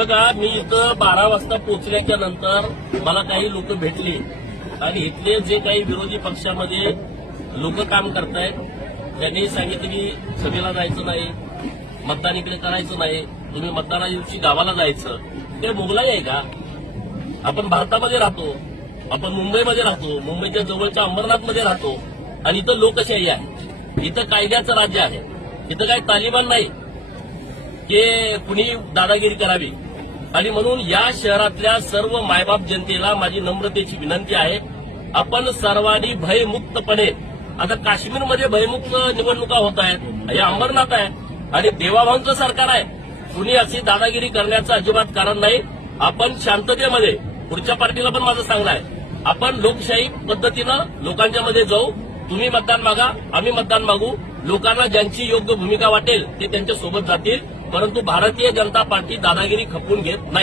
बघा, मी इथं 12 वाजता पोहोचल्याच्या नंतर मला काही लोक भेटली आणि इथले जे काही विरोधी पक्षामध्ये लोक काम करतायत त्यांनी सांगितलं की सभेला जायचं नाही, मतदान इकडे करायचं नाही, तुम्ही मतदाना दिवशी गावाला जायचं. ते मोगलाई आहे का? आपण भारतामध्ये राहतो, आपण मुंबईमध्ये राहतो, मुंबईच्या जवळच्या अंबरनाथमध्ये राहतो आणि इथं लोकशाही आहे, इथं कायद्याचं राज्य आहे. इथं काही तालिबान नाही की कुणी दादागिरी करावी. आणि म्हणून या शहरातल्या सर्व मायबाप जनतेला माझी नम्रतेची विनंती आहे, आपण सर्वांनी भयमुक्तपणे, आता काश्मीरमध्ये भयमुक्त निवडणुका होत आहेत, हे अंबरनाथ आहे आणि देवाभाऊंचं सरकार आहे, कुणी अशी दादागिरी करण्याचं अजिबात कारण नाही. आपण शांततेमध्ये, पुढच्या पार्टीला पण माझं सांगणं आहे, आपण लोकशाही पद्धतीनं लोकांच्या मध्ये जाऊ. तुम्ही मतदान मागा, आम्ही मतदान मागू. लोकांना ज्यांची योग्य भूमिका वाटेल ते त्यांच्या सोबत जातील, परंतु भारतीय जनता पार्टी दादागिरी खपवून घेत नाही.